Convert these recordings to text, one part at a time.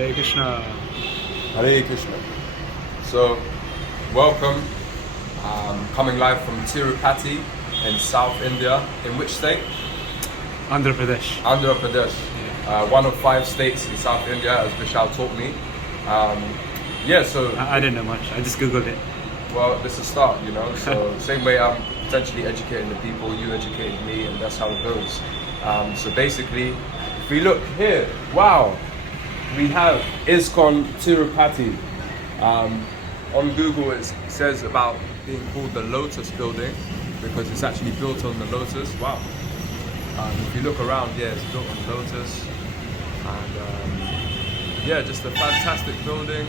Hare Krishna. Hare Krishna. So, welcome. Coming live from Tirupati in South India. In which state? Andhra Pradesh. Andhra Pradesh. One of 5 states in South India, as Bishal taught me. So I didn't know much. I just googled it. well, it's a start, you know. So same way I'm potentially educating the people, you educated me, and that's how it goes. So basically, if we look here, wow, we have ISKCON Tirupati. On Google it says about being called the Lotus Building because it's actually built on the lotus. Wow. If you look around, yeah, it's built on the lotus. And just a fantastic building.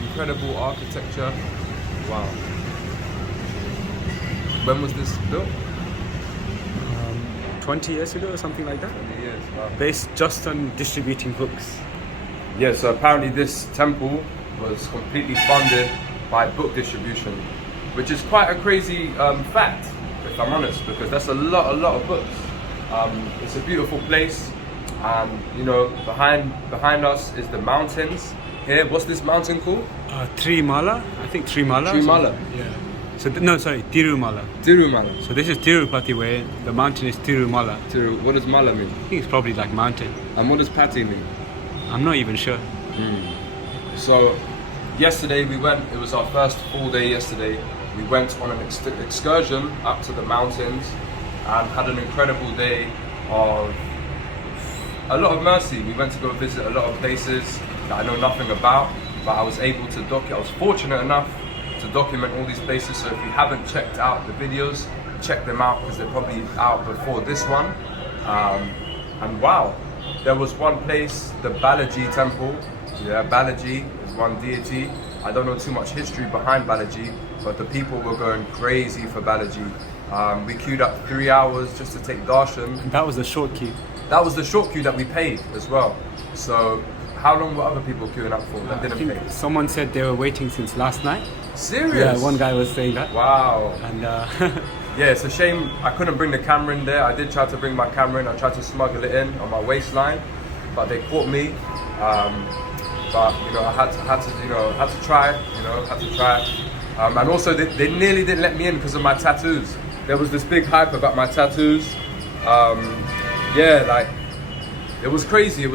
Incredible architecture. Wow. When was this built? 20 years ago or something like that. 20 years. Wow. Based just on distributing books. Yeah, so apparently this temple was completely funded by book distribution, which is quite a crazy fact, if I'm honest, because that's a lot of books. It's a beautiful place. You know, behind us is the mountains. Here, what's this mountain called? Trimala, I think Trimala. Trimala. Yeah. So Tirumala. Tirumala. So this is Tirupati where the mountain is Tirumala. What does Mala mean? I think it's probably like mountain. And what does Pati mean? I'm not even sure. So, yesterday we went, it was our first full day yesterday. We went on an excursion up to the mountains and had an incredible day of a lot of mercy. We went to go visit a lot of places that I know nothing about, but I was able to I was fortunate enough to document all these places. So if you haven't checked out the videos, check them out because they're probably out before this one. And wow, there was one place, the Balaji temple. Yeah, Balaji is one deity. I don't know too much history behind Balaji, but the people were going crazy for Balaji. We queued up 3 hours just to take darshan. And that was the short queue. That was the short queue that we paid as well. So how long were other people queuing up for that didn't pay? Someone said they were waiting since last night. Serious? Yeah, one guy was saying that. Wow. And yeah, it's a shame I couldn't bring the camera in there. I did try to bring my camera in. I tried to smuggle it in on my waistline, but they caught me. But you know, I had to try. And also they nearly didn't let me in because of my tattoos. There was this big hype about my tattoos. It was crazy.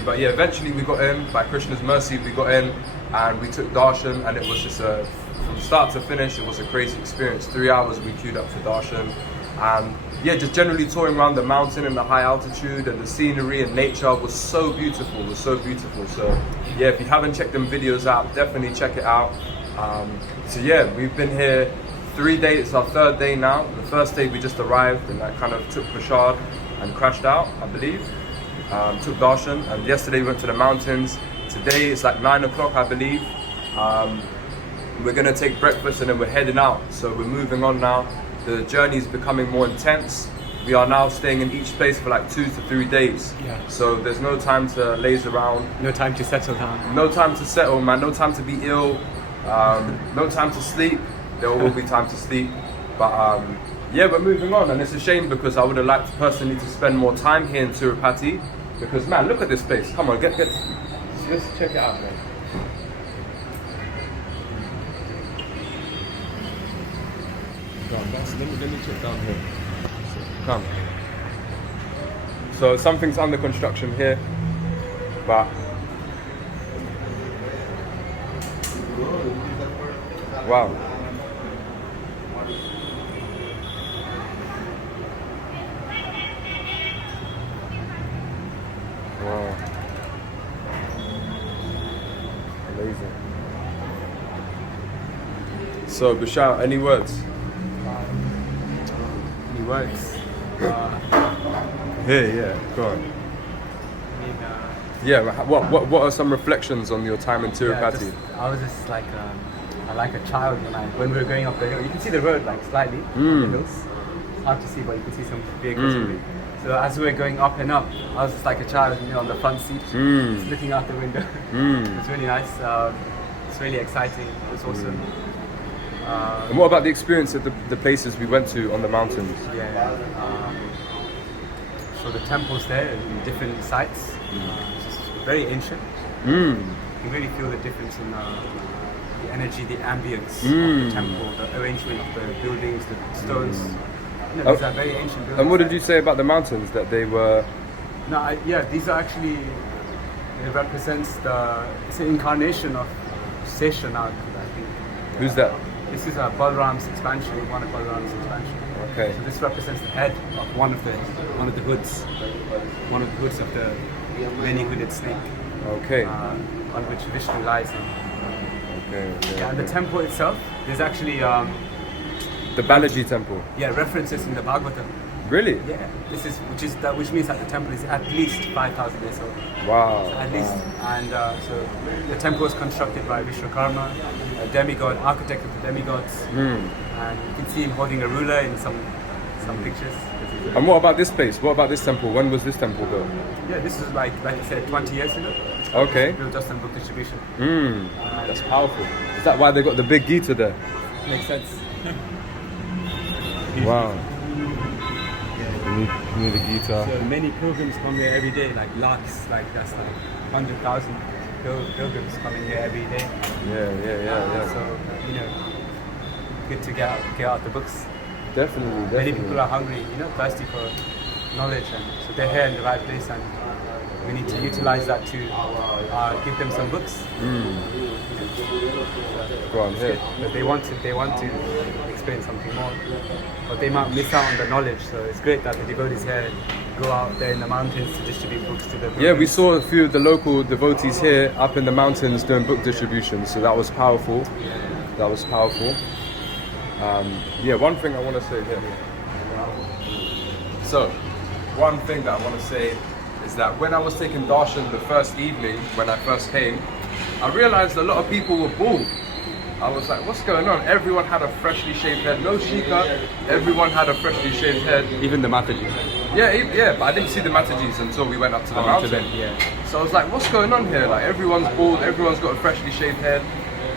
But yeah, eventually we got in. By Krishna's mercy, we got in and we took darshan, and it was just from start to finish, it was a crazy experience. 3 hours we queued up for darshan. And yeah, just generally touring around the mountain and the high altitude and the scenery and nature was so beautiful. So yeah, if you haven't checked them videos out, definitely check it out. So yeah, we've been here 3 days. It's our 3rd day now. The first day we just arrived and I kind of took prashad and crashed out, I believe. Took darshan, and yesterday we went to the mountains. Today it's like 9 o'clock, I believe. We're gonna take breakfast and then we're heading out. So we're moving on now. The journey is becoming more intense. We are now staying in each place for like 2 to 3 days. Yeah. So there's no time to laze around. No time to settle down. No time to settle, man. No time to be ill. No time to sleep. There will be time to sleep. But yeah, we're moving on, and it's a shame because I would have liked personally to spend more time here in Tirupati. Because man, look at this place. Come on, let's check it out, man. Let me check down here. Come. So something's under construction here, but wow. Wow. Amazing. So Bishal, any words? Any words? Yeah, go on. What are some reflections on your time in Tirupati? I was just like a child when we were going up the hill. You can see the road like slightly on the hills. It's hard to see, but you can see some vehicles moving. So as we were going up and up, I was just like a child, on the front seat, just looking out the window. It was really nice. It's really exciting. It was awesome. And what about the experience of the places we went to on the mountains? So the temples there in different sites, just very ancient. Mm. You can really feel the difference in the energy, the ambience of the temple, the arrangement of the buildings, the stones. You know, these are very ancient buildings. And what did you say about the mountains? That they were... No, these are actually, it represents it's an incarnation of Seshanag, I think. Who's that? This is Balram's expansion, one of Balram's expansion. Okay. So this represents the head of one of the hoods, of the many-hooded snake. Okay. On which Vishnu lies in. Okay. Yeah, and the temple itself, there's actually The Balaji temple. references in the Bhagavatam. Really? Yeah, which means that the temple is at least 5,000 years old. Wow. At least, and so the temple was constructed by Vishwakarma, a demigod, architect of the demigods, and you can see him holding a ruler in some pictures. And what about this place? What about this temple? When was this temple built? Yeah, this is like I said, 20 years ago. Okay. Built just on book distribution. That's powerful. Is that why they got the big Gita there? Makes sense. Wow. You need a Gita. So many pilgrims come here every day, like lakhs, like that's like 100,000 pilgrims coming here every day. Yeah. So, you know, good to get out the books. Definitely. Many people are hungry, you know, thirsty for knowledge, and so they're here in the right place, and we need to utilize that to give them some books. Go on, here. But they want to experience something more, but they might miss out on the knowledge. So it's great that the devotees here go out there in the mountains to distribute books to the Yeah, we saw a few of the local devotees here up in the mountains doing book distribution, so that was powerful. That was powerful. One thing I want to say here. So, one thing that I want to say is that when I was taking darshan the first evening, when I first came, I realized a lot of people were bald. I was like, what's going on? Everyone had a freshly shaved head. No shika, everyone had a freshly shaved head. even the Mataji. Yeah, but I didn't see the Matajis until we went up to the mountain. So I was like, what's going on here? Like, everyone's bald, everyone's got a freshly shaved head.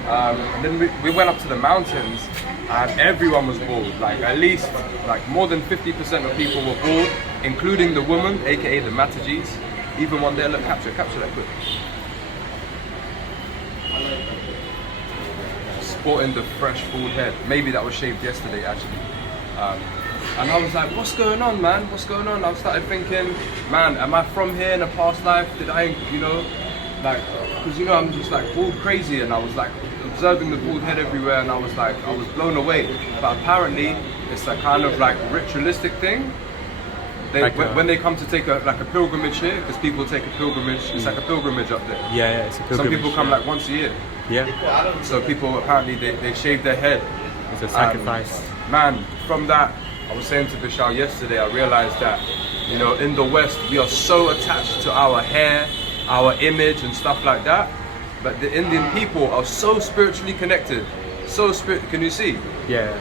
And then we went up to the mountains, and everyone was bald. Like, at least, like, more than 50% of people were bald, including the woman, aka the Matajis. Even one there, look, capture that quick. Sporting the fresh bald head. Maybe that was shaved yesterday, actually. And I was like, what's going on, man? What's going on? I started thinking, man, am I from here in a past life? Did I, like, because, I'm just like bald crazy, and I was like observing the bald head everywhere, and I was blown away. But apparently, it's a kind of like ritualistic thing. When they come to take a pilgrimage here, because people take a pilgrimage, it's like a pilgrimage up there. Yeah, it's a pilgrimage. Some people come like once a year. Yeah. So people apparently they shave their head. It's a sacrifice. Man, from that, I was saying to Bishal yesterday, I realized that, in the West, we are so attached to our hair, our image and stuff like that. But the Indian people are so spiritually connected. Can you see? Yeah.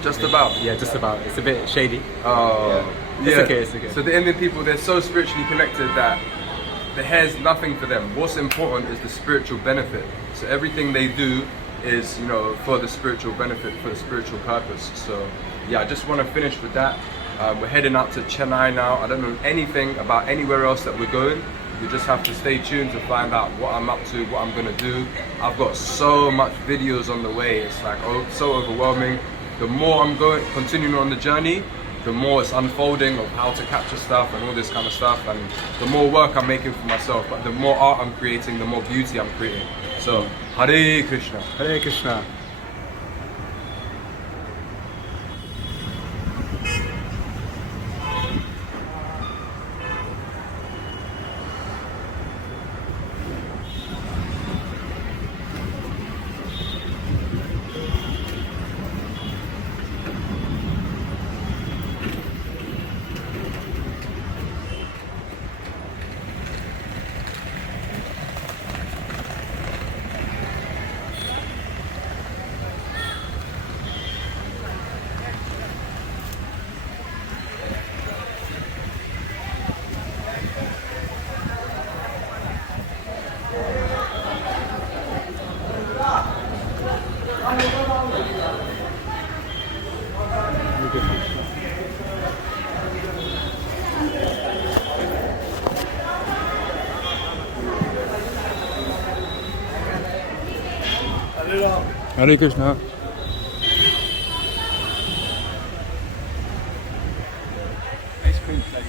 Just about. Yeah, just about. It's a bit shady. Oh. Yeah. It's okay. So the Indian people, they're so spiritually connected that the hair's nothing for them. What's important is the spiritual benefit. So everything they do is, for the spiritual benefit, for the spiritual purpose. So yeah, I just want to finish with that. We're heading out to Chennai now. I don't know anything about anywhere else that we're going. You just have to stay tuned to find out what I'm up to, what I'm gonna do. I've got so much videos on the way. It's like so overwhelming. The more I'm continuing on the journey, the more it's unfolding of how to capture stuff and all this kind of stuff, and the more work I'm making for myself, but the more art I'm creating, the more beauty I'm creating. So, Hare Krishna. Hare Krishna. Hare Krishna. Ice cream flavour.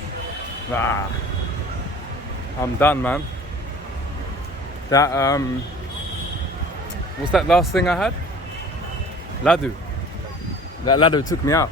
Ah, I'm done, man. That what's that last thing I had? Laddu. That laddu took me out.